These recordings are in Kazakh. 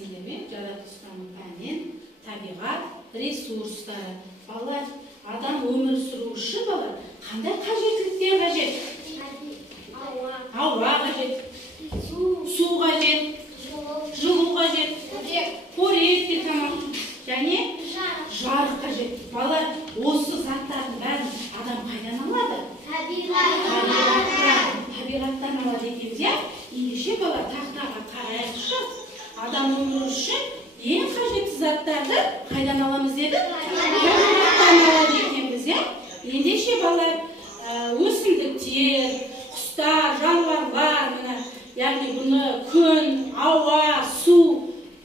сендермен жаратылыстану пәнінен табиғат ресурстары. Балалар, адам өмір сүру үшін балалар қандай қажеттіліктер қажет? Ауа қажет, су қажет, жылу қажет, қорек те тамақ және жарық қажет. Балалар, осы заттардың бәрін адам қайдан алады? Табиғаттан алады екенбіз, иә? Ендеше балалар, тақтаға қарайықшы. Адам өмірі үшін ең қажетті заттарды қайдан аламыз деді? Табиғаттан алады екенбіз, иә? Ендеше балалар, өсімдіктер, құстар, жануарлар, яғни бұны күн, ауа, су,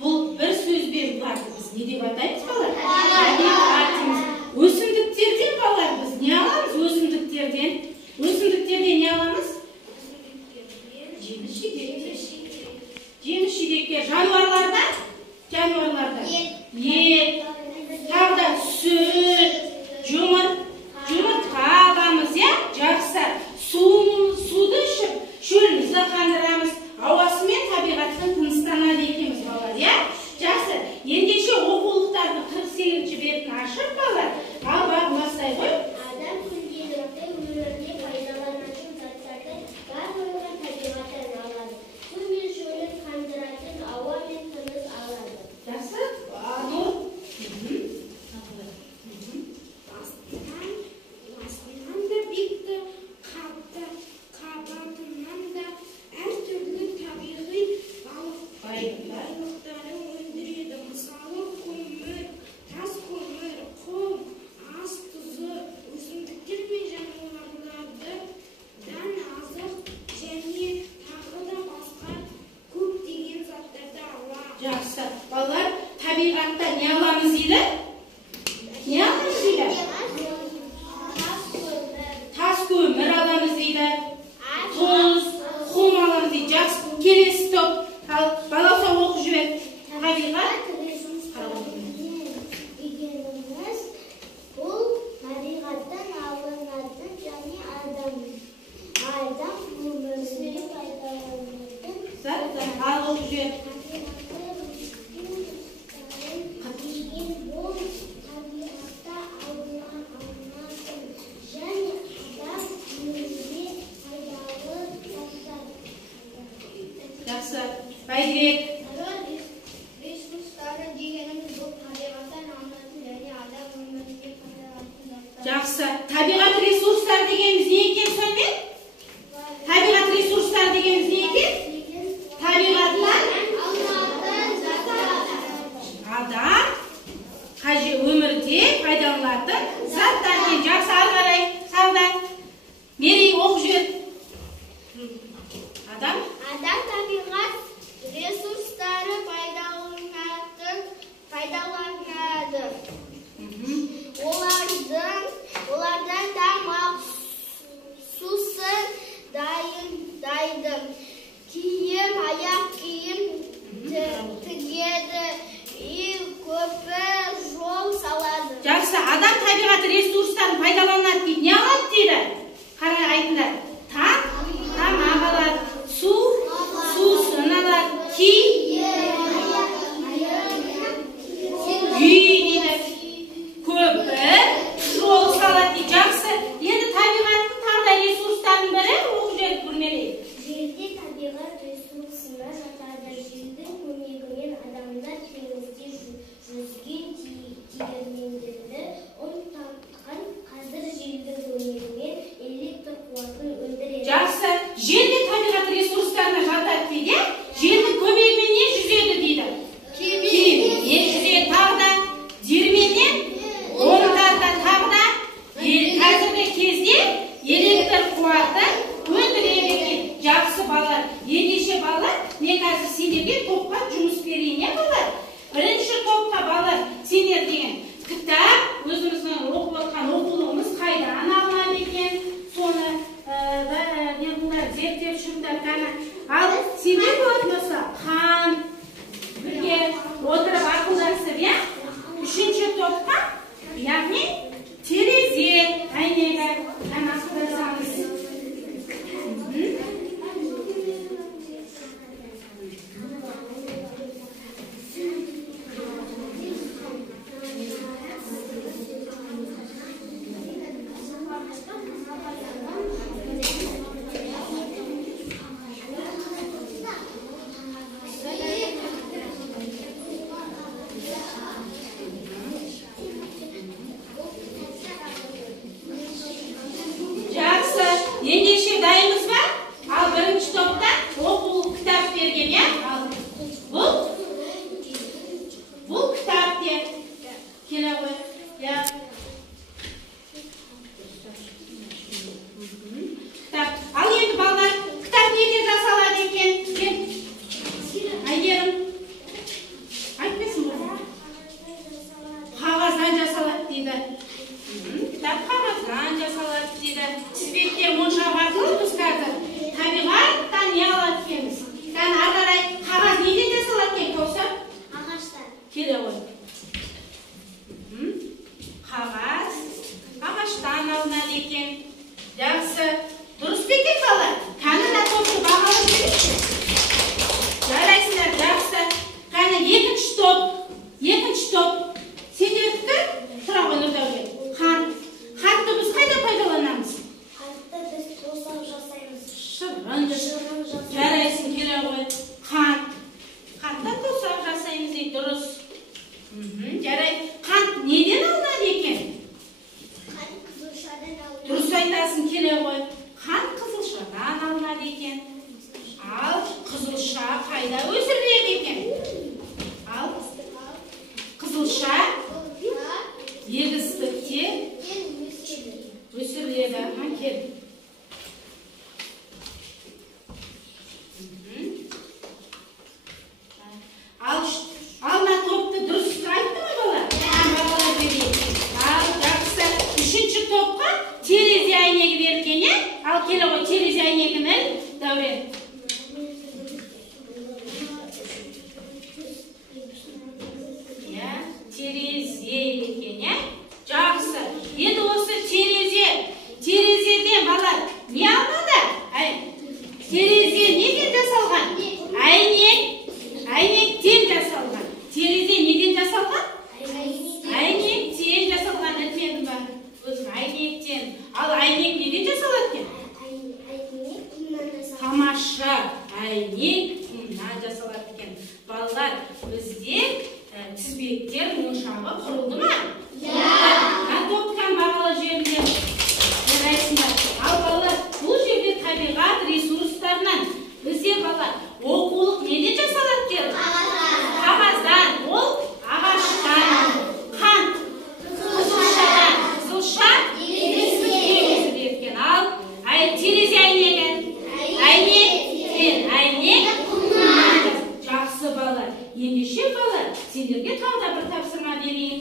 бұл бір сөзбен бұларды біз не деп атаймыз балалар? Табиғат дейміз. Өсімдіктерден балалар біз не аламыз? Өсімдіктерден не аламыз? Жеміс-жидектер. Жануарлардан ет, тағы сүт, жұмыртқа аламыз, иә? Жақсы. Суды ішіп, шөлімізді қандырамыз, ауасымен табиғаттың тыныстанады екенбіз балалар, иә? Жақсы. Ендеше оқулықтардың 48-ші бетін ашып балалар, ал бастай ғой. Адам күнделікті өмірінде пайдаланатын заттардың барлығын табиғаттан алады. Су мен шөлін қандыратын ауа мен тыныс алады. Жақсы? Астынан да биікті, қабатынан да әртүрлі табиғи байлықтарын өндіреді. Мысалы, көмір, тас көмір, құм, ас тұзы, өсімдіктер мен жануарлардан азық және тағы да басқа көптеген заттарды алады. Жақсы. Балалар, табиғатта не аламыз дейді? Не аламыз дейді? Тас көмір аламыз дейді. Тұз, құм аламыз дейді. Жақсы. Келесі топ. Баласа оқып жібер. Табиғат дегеніміз бұл табиғаттан алынатын және адам өміріне пайдаланатын заттар. Ал оқып жібер. Жақсы. Бәйдірек. Ресурстары дегеніміз бұл табиғаттан алынатын және адам өміріне пайдаланатын заттар. Жақсы. Табиғат ресурстар дегеніміз не екен сонымен? Табиғат ресурстар дегеніміз не екен? Табиғаттан алынатын заттар. адам өмірде пайдаланатын заттар екен. Жақсы, ары қарай. Сағынай. Мерей оқып жүр. Адам Табиғат ресурстары пайдаланады. Олардан тамақ, сусын дайындайды. Киім, аяқ киім тігеді. Үй, көпір, жол салады. Жақсы, адам табиғат ресурстарын пайдаланады дейді. Не алады дейді? Қарай айтыңдар. Тамақ алады, сусын алады, үй дейді, көпір, жол салады дейді. Жақсы, енді табиғаттың тағы да ресурстарының бірі оқып жүріп көрмелейді. Жерде табиғат ресурсына жатады. Желдің көмегімен адамдар теңізде жүзген диірмендерді ұнтатқан. Қазір желдің көмегімен электр қуатын өндіреді. Жақсы, жел де табиғат ресурстарына жатады дейді. Желдің көмегімен не жүзеді дейді? Кеме жүзеді, тағы да диірменнен орындарда тағы да қазіргі кезде электр қуаты өндіреді екен. Жақсы балалар, ендеше балалар, мен қазір сендерге топқа жұмыс берейін, балалар. Бірінші топқа балалар, сендер деген кітап, өзіміздің оқып отқан оқулығымыз қайдан алынады екен, соны зерттеп жүріңдер ғана. Ал сендер болса қан бірге отырып ақылдасып, иә? Үшінші топқа, яғни терезе, әйнегі, ақылдасамыз. балалар, бізде тізбектер моншағы құрылды ма? Отқан бағалы жерінде жарайсыңдар. Ал балалар, бұл жерде табиғат ресурстарынан бізде балалар оқулық неден жасалады деді? Қағаздан, ол ағаштан, қант, қызылшадан, қызылша екен. Ал терезе әйнегі, әйнек жақсы балалар. Ендеше балалар, сендерге тағы да бір тапсырма берейін.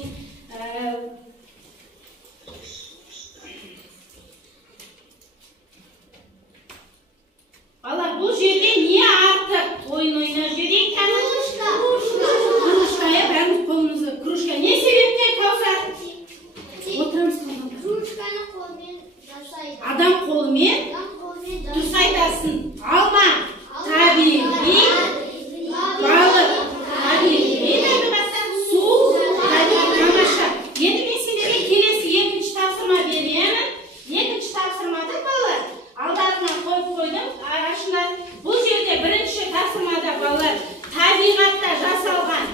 Балалар, бұл жерде не артық? Ойын ойнап жүрейік. Кружка, бәріміз қолымызды. Кружка не себептен Каусар? Отырамыз қалған. Кружканы қолмен жасайды. Адам қолымен дұрыс айтасың. Алма, табиғи, балық, табиғи, су, табиғи, тамаша. Енді мен сендерге келесі екінші тапсырма беремін. Екінші тапсырмада балалар, алдарынан қойып қойдым. Арашында бұл жерде бірінші тапсырмада балалар табиғатта жасалған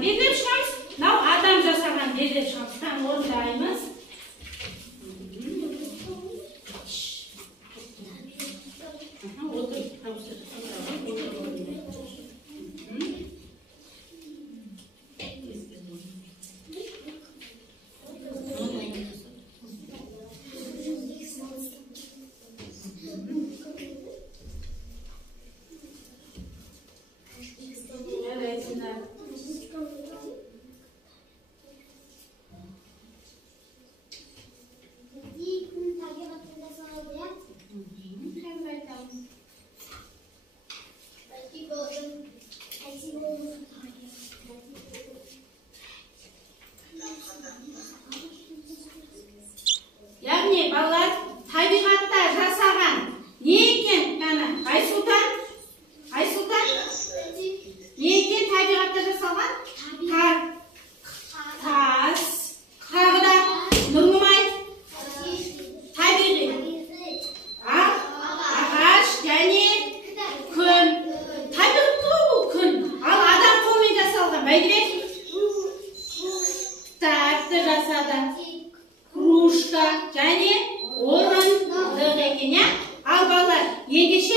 белгілеп шығамыз. Мынау адам жасаған белгілеп шығамыз. Там орындаймыз. Яғни балалар табиғатта жасаған не екен? Айсұлтан? Не екен табиғатта жасалған? Тас, қағда, Нұрмай, табиғи, ағаш және күн. Табиғатты бұл күн. Ал адам қолмен жасалған Бәйдібек? Кітапты жасады. Кружка және орындық екен, я? Ал балалар, ендеше